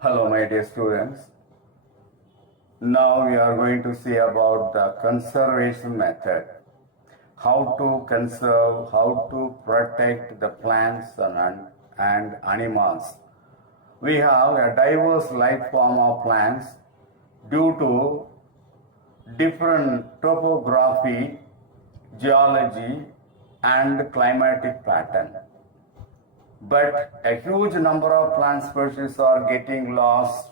Hello, my dear students. Now we are going to see about the conservation method. How to conserve, how to protect the plants and animals. We have a diverse life form of plants due to different topography, geology, and climatic pattern. But a huge number of plant species are getting lost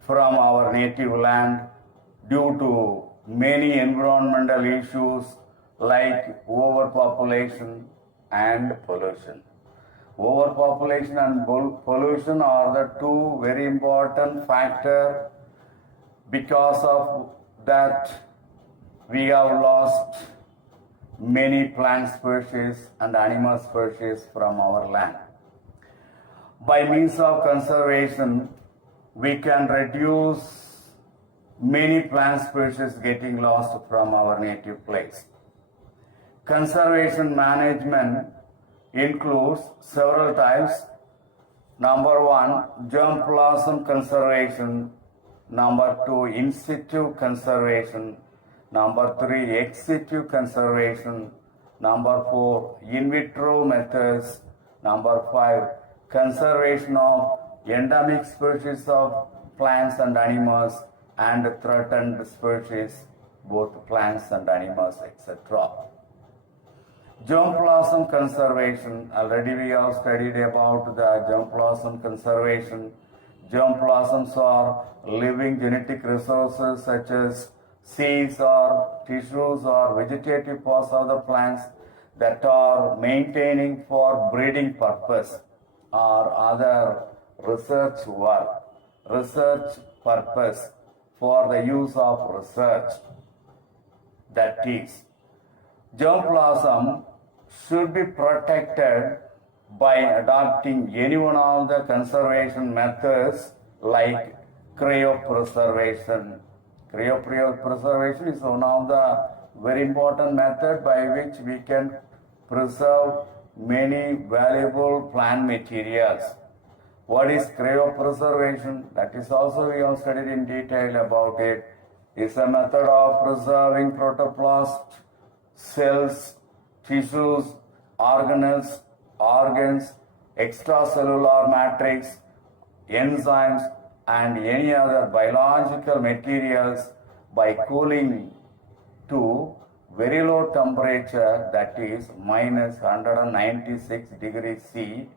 from our native land due to many environmental issues like overpopulation and pollution. Overpopulation and pollution are the two very important factors. Because of that, we have lost many plant species and animal species from our land. By means of conservation, we can reduce many plant species getting lost from our native place. Conservation management includes several types. Number one, germ blossom conservation. Number two, in situ conservation. Number three, ex situ conservation. Number four, in vitro methods. Number five, conservation of endemic species of plants and animals and threatened species, both plants and animals, etc. Germ blossom conservation, already we have studied about the germ blossom conservation. Germ blossoms are living genetic resources such as seeds or tissues or vegetative parts of the plants that are maintaining for breeding purpose or other research work, research purpose for the use of research. That is, germ blossom should be protected by adopting any one of the conservation methods like cryopreservation. Cryopreservation is one of the very important method by which we can preserve many valuable plant materials. What is cryopreservation? That is also we have studied in detail about it. It's a method of preserving protoplast cells, tissues, organelles, organs, extracellular matrix, enzymes, and any other biological materials by cooling to very low temperature, that is minus 196 degrees C,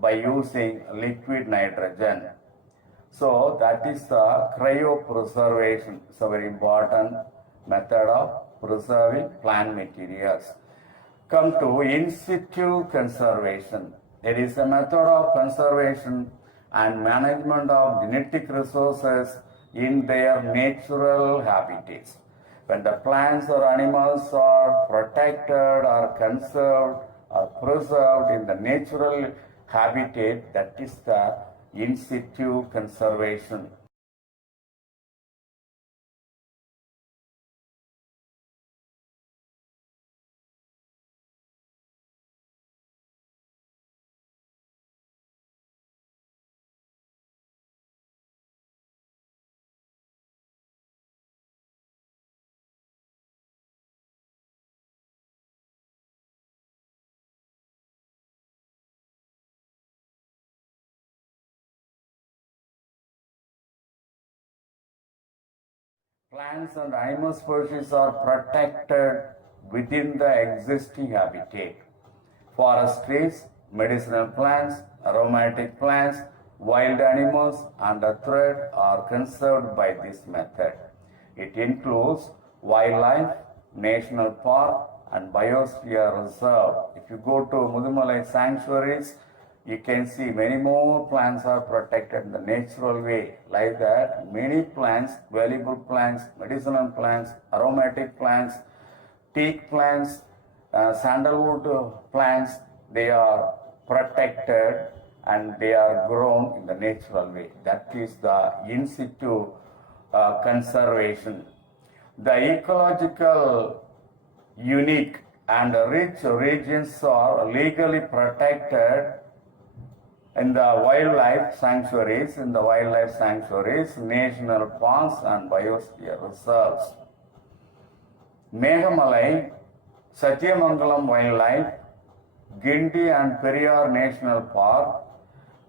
by using liquid nitrogen. So that is the cryopreservation. It's a very important method of preserving plant materials. Come to in situ conservation. It is a method of conservation and management of genetic resources in their natural habitats. When the plants or animals are protected or conserved or preserved in the natural habitat, that is the in situ conservation. Plants and animal species are protected within the existing habitat. Forest trees, medicinal plants, aromatic plants, wild animals under threat are conserved by this method. It includes wildlife, national park, and biosphere reserve. If you go to Mudumalai sanctuaries, you can see many more plants are protected in the natural way. Like that, many plants, valuable plants, medicinal plants, aromatic plants, teak plants, sandalwood plants, they are protected and they are grown in the natural way. That is the in situ conservation. The ecological unique and rich regions are legally protected in the wildlife sanctuaries, national parks and biosphere reserves. Meghamalai, Satyamangalam Wildlife, Gindi and Periyar National Park,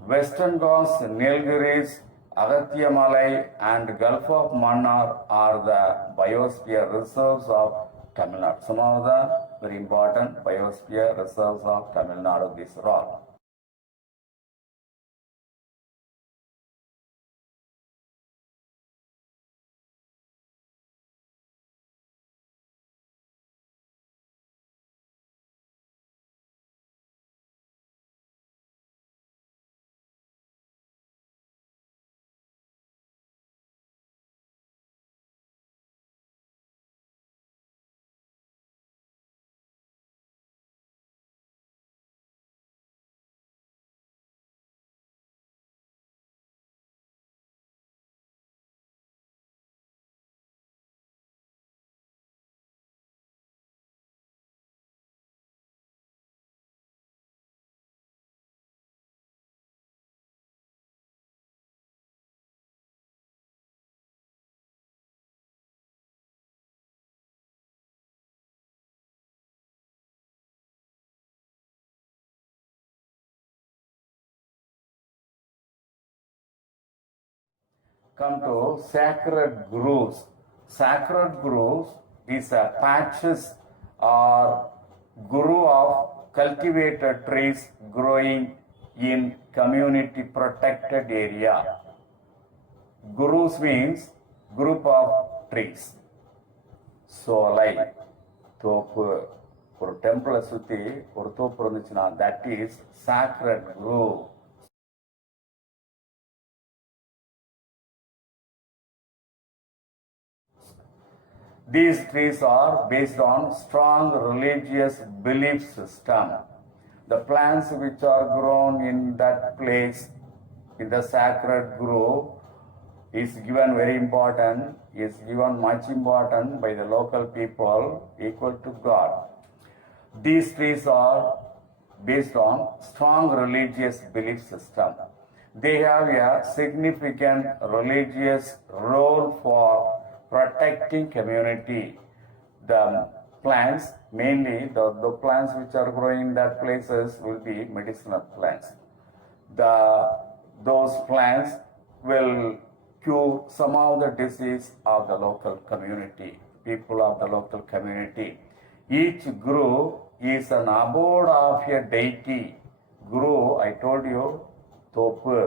Western Ghats, Nilgiris, Agatyamalai and Gulf of Mannar are the biosphere reserves of Tamil Nadu. Some of the very important biosphere reserves of Tamil Nadu, these are all. Come to sacred groves. Sacred groves is a patches or grove of cultivated trees growing in community protected area. Groves means group of trees. சோலை தோப்பு ஒரு டெம்பிளை சுற்றி ஒரு தோப்பு இருந்துச்சுன்னா that is sacred grove. These trees are based on strong religious belief system. The plants which are grown in that place, in the sacred grove, is given very important, is given much important by the local people equal to God. These trees are based on strong religious belief system. They have a significant religious role for protecting community. The plants, mainly the plants which are growing in that places will be medicinal plants. Those plants will cure some of the disease of the local community, people of the local community. Each grove is an abode of a deity. Grove, I told you, topu.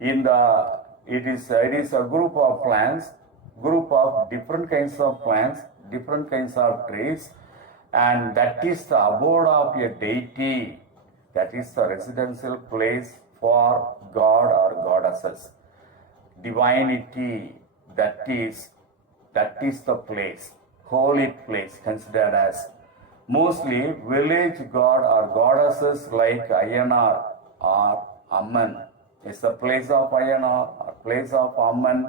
It is a group of plants, group of different kinds of plants, different kinds of trees, and that is the abode of a deity. That is the residential place for God or goddesses. Divinity, that is the place, holy place considered as. Mostly village god or goddesses like Ayanar or Amman. It's the place of Ayanar or place of Amman,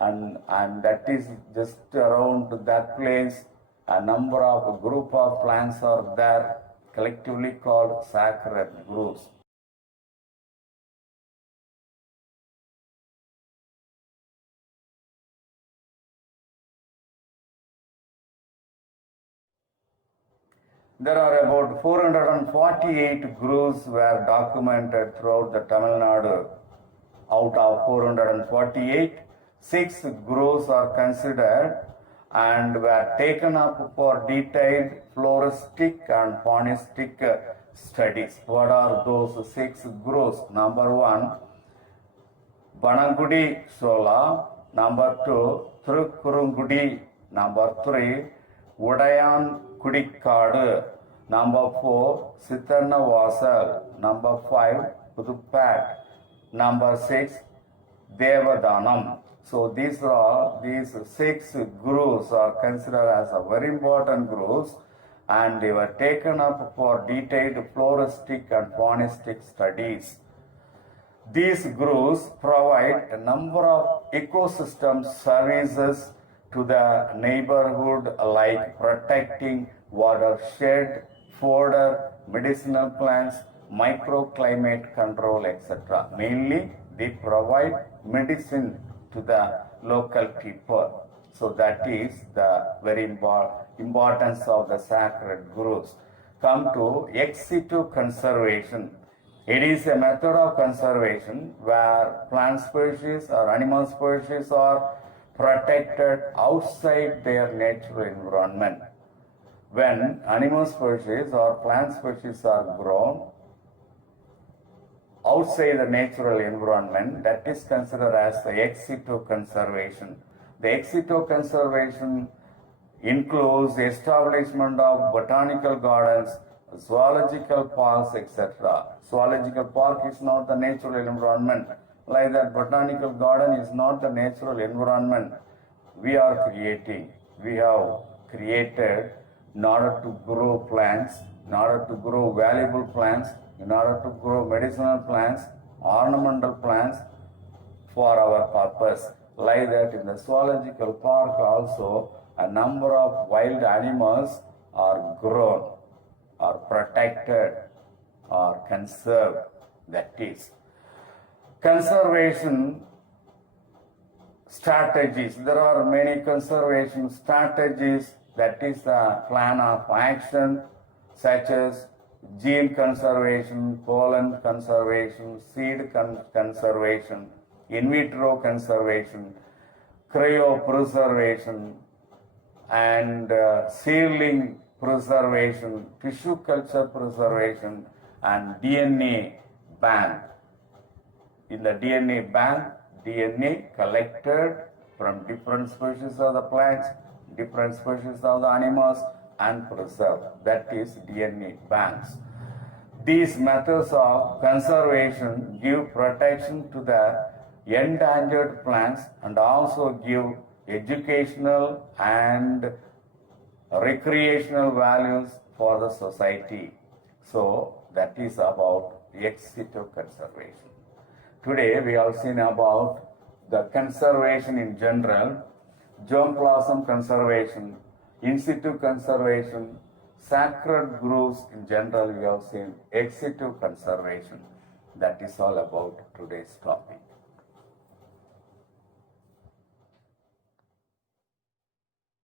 and that is just around that place. A number of group of plants are there, collectively called sacred groves. There are about 448 groves were documented throughout the Tamil Nadu. Out of 448, 6 groves are considered and were taken up for detailed floristic and faunistic studies. What are those 6 groves? Number 1, Banangudi Sola. Number 2, Thirukkurungudi. Number 3, Udayan Kudikkadu. Number 4, Sitharna Vasal. Number 5, Puduppat. Number 6, Devadanam. So these 6 groves are considered as a very important groves, and they were taken up for detailed floristic and faunistic studies. These groves provide a number of ecosystem services to the neighborhood, like protecting watershed, fodder, medicinal plants, microclimate control, etc. Mainly, they provide medicine to the local people. So that is the very importance of the sacred groves. Come to ex situ conservation. It is a method of conservation where plant species or animal species are protected outside their natural environment. When animal species or plant species are grown outside the natural environment, that is considered as the ex situ conservation. The ex situ conservation includes the establishment of botanical gardens, zoological parks, etc. Zoological park is not the natural environment. Like that, botanical garden is not the natural environment we are creating. We have created in order to grow plants, in order to grow valuable plants, in order to grow medicinal plants, ornamental plants for our purpose. Like that, in the zoological park also, a number of wild animals are grown, are protected, are conserved. That is conservation strategies. There are many conservation strategies. That is the plan of action, such as gene conservation, pollen conservation, seed conservation, in vitro conservation, cryopreservation, and seedling preservation, tissue culture preservation, and DNA bank. In the DNA bank, DNA collected from different species of the plants, different species of the animals, and preserved. That is DNA banks. These methods of conservation give protection to the endangered plants and also give educational and recreational values for the society. So that is about ex situ conservation. Today we have seen about the conservation in general, germplasm conservation, in situ conservation, sacred groves in general. We have seen ex situ conservation. That is all about today's topic.